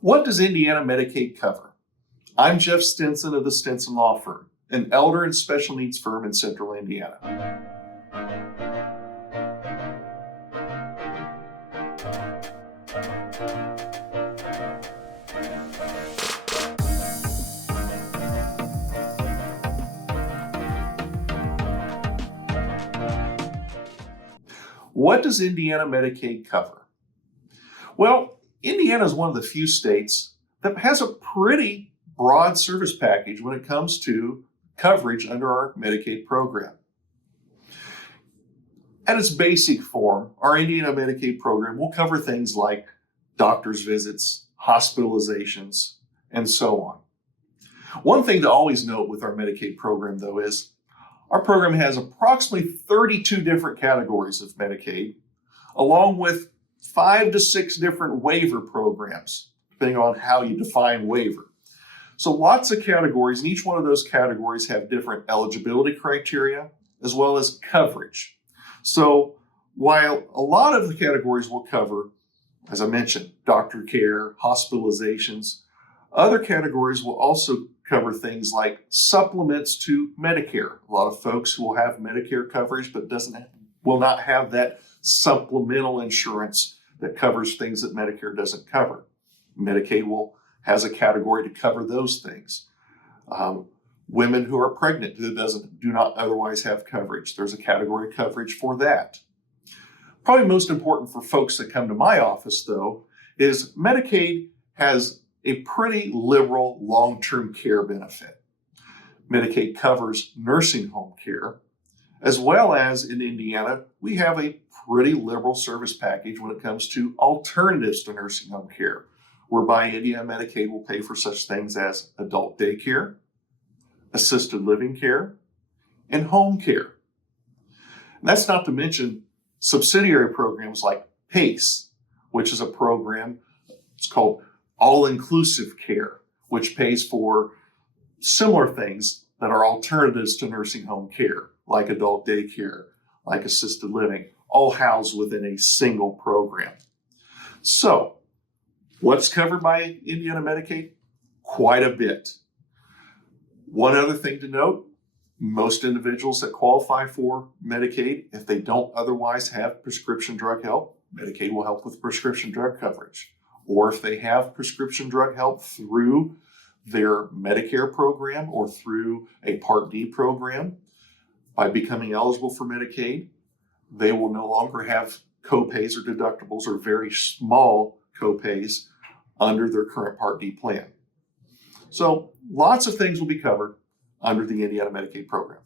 What does Indiana Medicaid cover? I'm Jeff Stinson of the Stinson Law Firm, an elder and special needs firm in central Indiana. What does Indiana Medicaid cover? Well, Indiana is one of the few states that has a pretty broad service package when it comes to coverage under our Medicaid program. At its basic form, our Indiana Medicaid program will cover things like doctor's visits, hospitalizations, and so on. One thing to always note with our Medicaid program, though, is our program has approximately 32 different categories of Medicaid, along with 5 to 6 different waiver programs, depending on how you define waiver. So lots of categories, and each one of those categories have different eligibility criteria as well as coverage. So while a lot of the categories will cover, as I mentioned, doctor care, hospitalizations, other categories will also cover things like supplements to Medicare. A lot of folks who will have Medicare coverage but will not have that supplemental insurance that covers things that Medicare doesn't cover. Medicaid has a category to cover those things. Women who are pregnant who do not otherwise have coverage, there's a category of coverage for that. Probably most important for folks that come to my office, though, is Medicaid has a pretty liberal long-term care benefit. Medicaid covers nursing home care, as well as in Indiana, we have a pretty liberal service package when it comes to alternatives to nursing home care, whereby Indiana Medicaid will pay for such things as adult daycare, assisted living care, and home care. And that's not to mention subsidiary programs like PACE, which is a program, it's called all-inclusive care, which pays for similar things that are alternatives to nursing home care, like adult daycare, like assisted living, all housed within a single program. So, what's covered by Indiana Medicaid? Quite a bit. One other thing to note, most individuals that qualify for Medicaid, if they don't otherwise have prescription drug help, Medicaid will help with prescription drug coverage. Or if they have prescription drug help through their Medicare program or through a Part D program, by becoming eligible for Medicaid, they will no longer have copays or deductibles or very small copays under their current Part D plan. So lots of things will be covered under the Indiana Medicaid program.